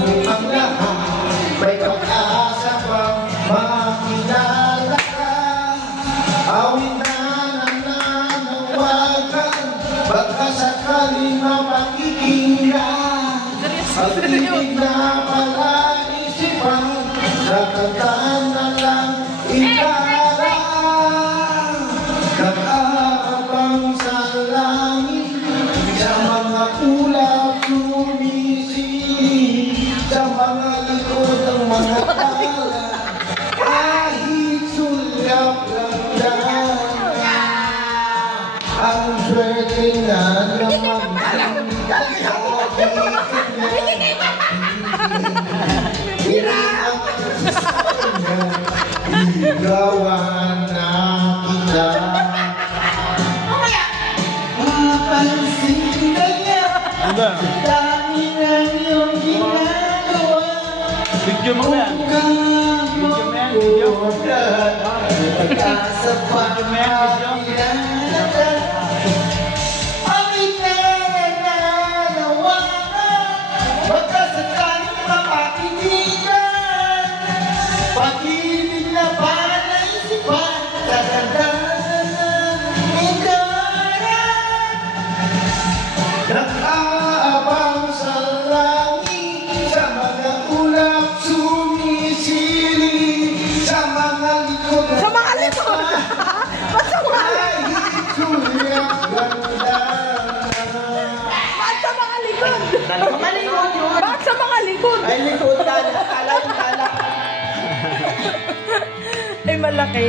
ang lahat, may pag-asa pang makilala ka. Awit na nananawagan, baka sakaling mapakikinggan. Pag-ibig na palaisipan, sa kataan na lang itarang. Nag-aabang sa langit, sa mga ulap sumisili, sa mga likod ng mga tala, kahit sulyap lang yan. Ang swerte na naman Igawan na kita. Mapansin ka niya, dami ng iyong ginagawa. Video mo yan. Video mo yan. Pag-asa pa pag-ibig na panaisipan, katandaan ng idaran. Nag-aabang sa langit, sa mga ulap sumisili, sa mga likod Sa mga likod! Ba't sa mga Ba't sa mga likod? Malikod yun. Ba't sa mga likod? Ay, likod ka. Kala yung kala. Ay, malaki.